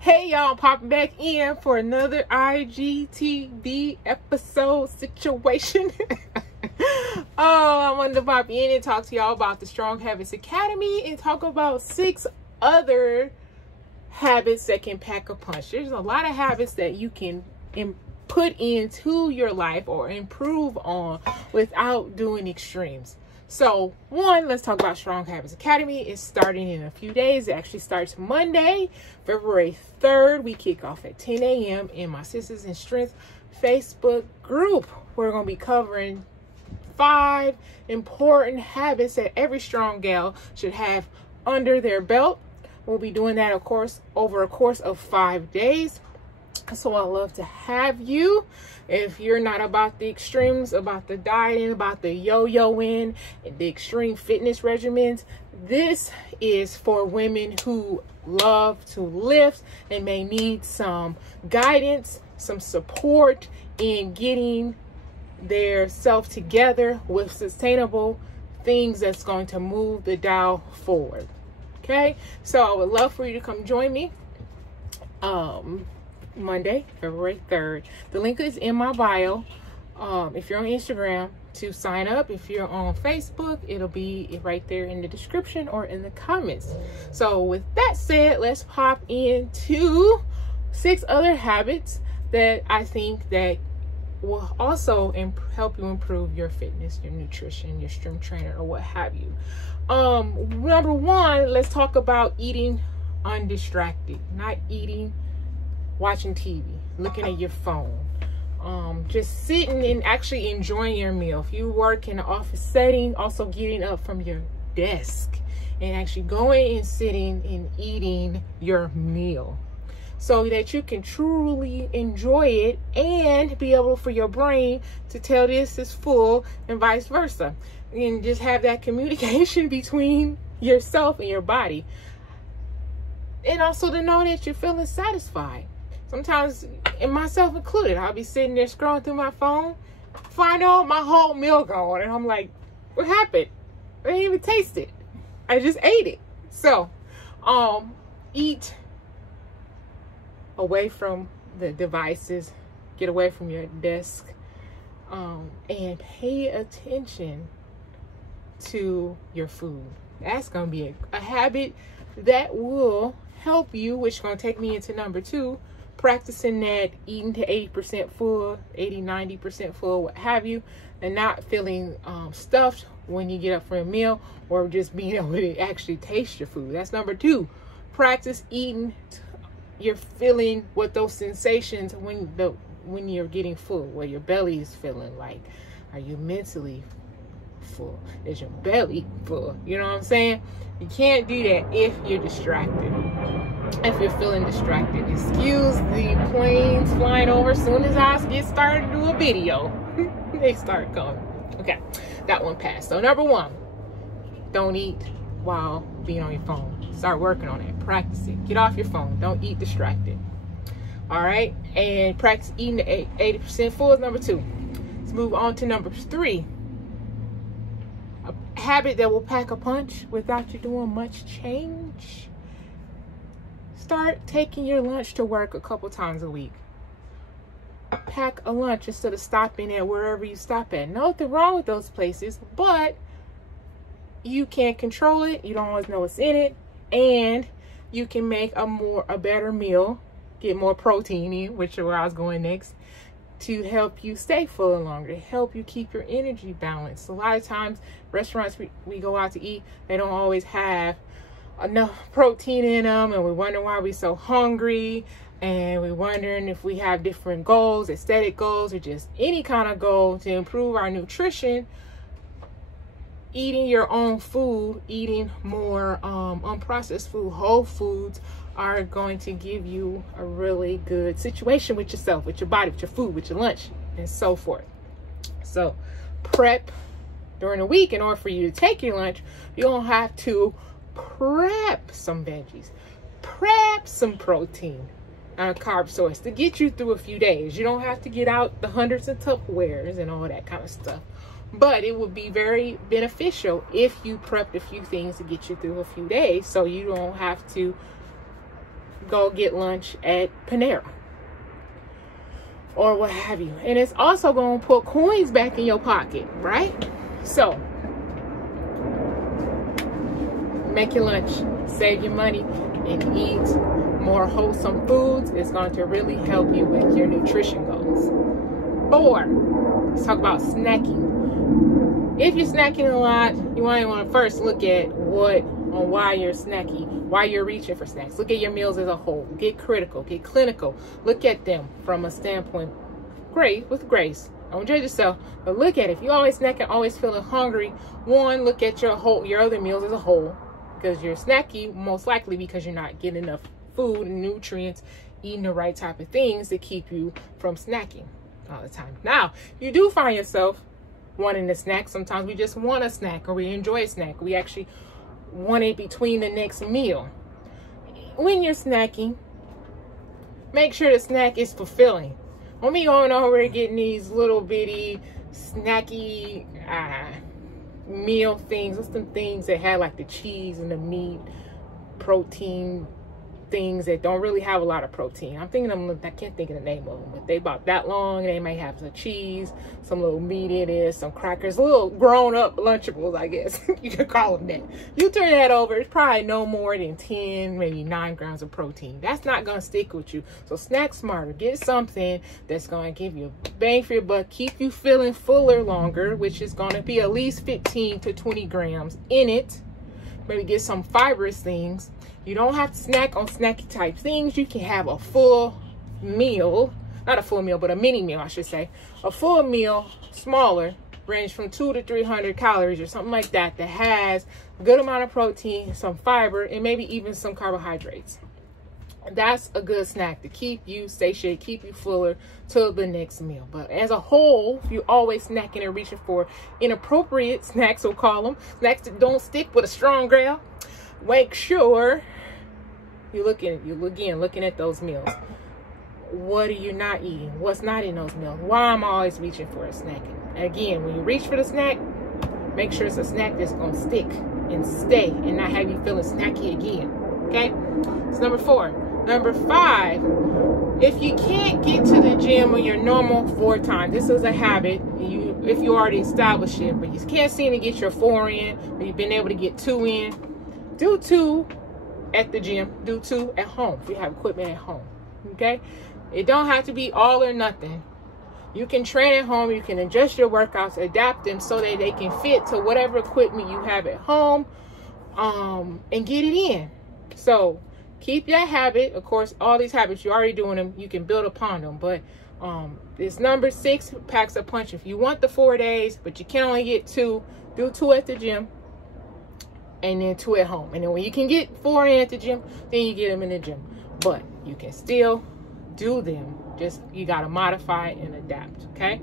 Hey y'all, popping back in for another IGTV episode situation. I wanted to pop in and talk to y'all about the Strong Habits Academy and talk about 6 other habits that can pack a punch. There's a lot of habits that you can put into your life or improve on without doing extremes. So one, let's talk about Strong Habits Academy. It's starting in a few days. It actually starts Monday, February 3rd. We kick off at 10 a.m. in my Sisters in Strength Facebook group. We're going to be covering 5 important habits that every strong gal should have under their belt. We'll be doing that, of course, over a course of 5 days. So I'd love to have you. If you're not about the extremes, about the dieting, about the yo-yoing, and the extreme fitness regimens, this is for women who love to lift and may need some guidance, some support in getting their self together with sustainable things that's going to move the dial forward. Okay, so I would love for you to come join me. Monday, February 3rd. The link is in my bio. If you're on Instagram, to sign up. If you're on Facebook, it'll be right there in the description or in the comments. So with that said, let's pop into 6 other habits that I think that will also help you improve your fitness, your nutrition, your strength trainer, or what have you. Number 1, let's talk about eating undistracted, not eating watching TV, looking at your phone, just sitting and actually enjoying your meal. If you work in an office setting, also getting up from your desk and actually going and sitting and eating your meal so that you can truly enjoy it and be able for your brain to tell this is full and vice versa, and just have that communication between yourself and your body, and also to know that you're feeling satisfied. Sometimes, and myself included, I'll be sitting there scrolling through my phone, find out my whole meal gone, and I'm like, what happened? I didn't even taste it. I just ate it. So, eat away from the devices, get away from your desk, and pay attention to your food. That's going to be a habit that will help you, which is going to take me into number 2, practicing that eating to 80% full, 80-90% full, what have you, and not feeling stuffed when you get up for a meal, or just being able to actually taste your food. That's number 2. Practice eating. You're feeling what those sensations when you're getting full, what your belly is feeling like. Are you mentally full? Is your belly full? You know what I'm saying? You can't do that if you're distracted. If you're feeling distracted, excuse the planes flying over. As soon as I get started to do a video, they start coming. Okay, that one passed. So number 1, don't eat while being on your phone. Start working on it. Practice it. Get off your phone. Don't eat distracted. All right, and practice eating to 80% full is number 2. Let's move on to number 3. A habit that will pack a punch without you doing much change. Start taking your lunch to work a couple times a week. Pack a lunch instead of stopping at wherever you stop at. Nothing wrong with those places, but you can't control it. You don't always know what's in it, and you can make a better meal, get more protein in, which is where I was going next, to help you stay full longer, to help you keep your energy balanced. A lot of times, restaurants we go out to eat, they don't always have enough protein in them, and we wonder why we're so hungry, and we're wondering if we have different goals, aesthetic goals, or just any kind of goal to improve our nutrition. Eating your own food, eating more unprocessed food, whole foods, are going to give you a really good situation with yourself, with your body, with your food, with your lunch, and so forth. So prep during the week. In order for you to take your lunch, you don't have to prep some veggies, prep some protein and a carb source to get you through a few days. You don't have to get out the hundreds of Tupperwares and all that kind of stuff, but it would be very beneficial if you prepped a few things to get you through a few days, so you don't have to go get lunch at Panera or what have you. And it's also going to put coins back in your pocket, right? So make your lunch, save your money, and eat more wholesome foods. It's going to really help you with your nutrition goals. 4, let's talk about snacking. If you're snacking a lot, you want to first look at why you're snacking, why you're reaching for snacks. Look at your meals as a whole. Get critical, get clinical. Look at them from a standpoint, with grace. Don't judge yourself, but look at it. If you always snacking, always feeling hungry, one, look at your other meals as a whole, because you're snacky most likely because you're not getting enough food and nutrients, eating the right type of things to keep you from snacking all the time. Now, you do find yourself wanting a snack. Sometimes we just want a snack, or we enjoy a snack. We actually want it between the next meal. When you're snacking, make sure the snack is fulfilling. Don't be going over and getting these little bitty snacky meal things. What's some things that have like the cheese and the meat, protein things that don't really have a lot of protein. I can't think of the name of them, but they about that long. They may have some cheese, some little meat in it, some crackers, little grown up Lunchables, I guess you could call them that. You turn that over, it's probably no more than 10, maybe 9 grams of protein. That's not going to stick with you. So snack smarter. Get something that's going to give you a bang for your buck, keep you feeling fuller longer, which is going to be at least 15 to 20 grams in it. Maybe get some fibrous things. You don't have to snack on snacky type things. You can have a full meal, not a full meal, but a mini meal, I should say. A full meal, smaller, range from 200 to 300 calories or something like that, that has a good amount of protein, some fiber, and maybe even some carbohydrates. That's a good snack to keep you satiated, keep you fuller till the next meal. But as a whole, if you're always snacking and reaching for inappropriate snacks, we'll call them, snacks that don't stick with a strong grab, make sure you're looking at those meals. What are you not eating? What's not in those meals? Why am I always reaching for a snack? Again, when you reach for the snack, make sure it's a snack that's going to stick and stay and not have you feeling snacky again. Okay? It's number 4. Number 5, if you can't get to the gym on your normal 4 times, this is a habit, if you already established it, but you can't seem to get your 4 in, or you've been able to get 2 in, do 2 at the gym, do 2 at home if you have equipment at home. Okay? It don't have to be all or nothing. You can train at home, you can adjust your workouts, adapt them so that they can fit to whatever equipment you have at home, and get it in. So keep that habit. Of course, all these habits, you're already doing them, you can build upon them. But this number 6 packs a punch. If you want the 4 days, but you can only get 2, do 2 at the gym and then 2 at home. And then when you can get 4 in at the gym, then you get them in the gym. But you can still do them. Just, you got to modify and adapt. Okay.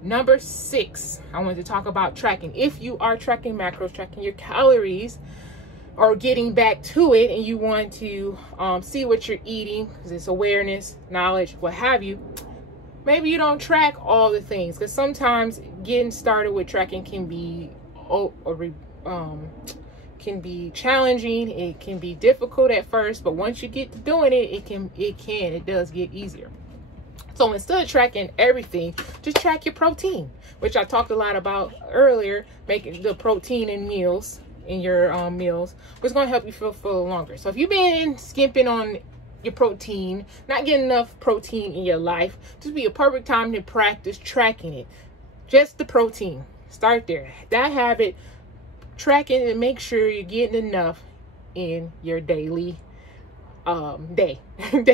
Number 6, I want to talk about tracking. If you are tracking macros, tracking your calories, or getting back to it, and you want to see what you're eating, because it's awareness, knowledge, what have you, maybe you don't track all the things, because sometimes getting started with tracking can be challenging. It can be difficult at first, but once you get to doing it, it does get easier. So instead of tracking everything, just track your protein, which I talked a lot about earlier, making the protein in meals, in your meals, which is going to help you feel full longer. So if you've been skimping on your protein, not getting enough protein in your life, just be a perfect time to practice tracking it. Just the protein. Start there. That habit, track it and make sure you're getting enough in your daily day in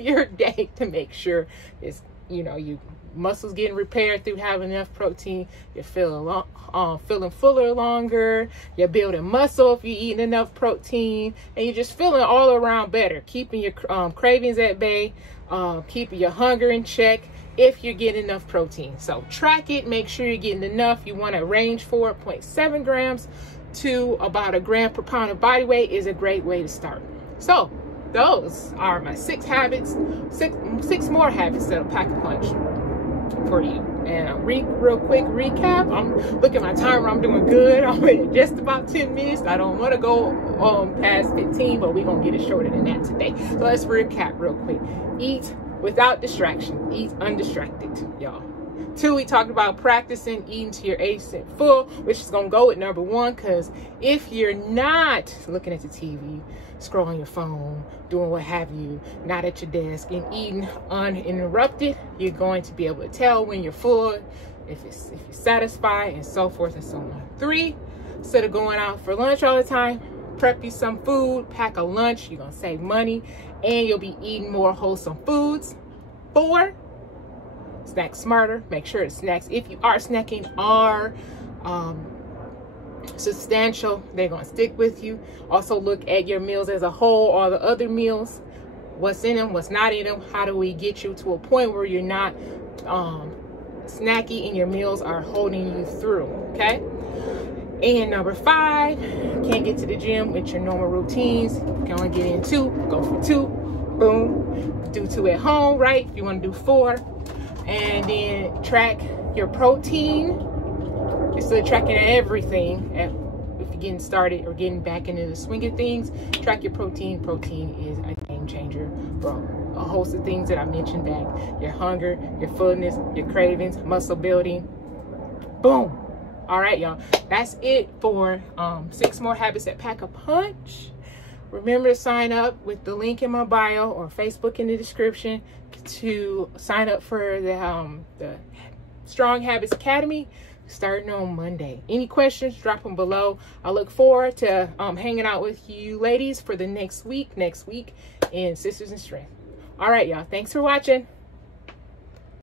your day, to make sure it's, you muscles getting repaired through having enough protein. You're feeling fuller longer. You're building muscle if you're eating enough protein, and you're just feeling all around better, keeping your cravings at bay, keeping your hunger in check if you're getting enough protein. So track it, make sure you're getting enough. You want to range 4.7 grams to about 1 gram per pound of body weight is a great way to start. So those are my 6 habits, six more habits that'll pack a punch. for you. And real quick recap, I'm looking at my timer, I'm doing good. I'm at just about 10 minutes. I don't want to go past 15, but we're gonna get it shorter than that today. So let's recap real quick. Eat without distraction, eat undistracted, y'all. 2, we talked about practicing eating till you're 8% full, which is gonna go with number 1, because if you're not looking at the TV, scrolling your phone, doing what have you, not at your desk, and eating uninterrupted, you're going to be able to tell when you're full, if you're satisfied, and so forth and so on. 3, instead of going out for lunch all the time, prep you some food, pack a lunch. You're gonna save money, and you'll be eating more wholesome foods. 4, snack smarter. Make sure the snacks, if you are snacking, are substantial. They're gonna stick with you. Also look at your meals as a whole, all the other meals, what's in them, what's not in them. How do we get you to a point where you're not snacky and your meals are holding you through, okay? And number 5, can't get to the gym with your normal routines. You can only get in 2, go for 2, boom. Do 2 at home, right? If you want to do 4, and then track your protein. You're still tracking everything. If you're getting started or getting back into the swing of things, track your protein. Protein is a game changer for a host of things that I mentioned back. Your hunger, your fullness, your cravings, muscle building. Boom. All right, y'all. That's it for 6 more habits that pack a punch. Remember to sign up with the link in my bio or Facebook in the description to sign up for the Strong Habits Academy starting on Monday. Any questions, drop them below. I look forward to hanging out with you ladies for the next week in Sisters in Strength. All right, y'all. Thanks for watching.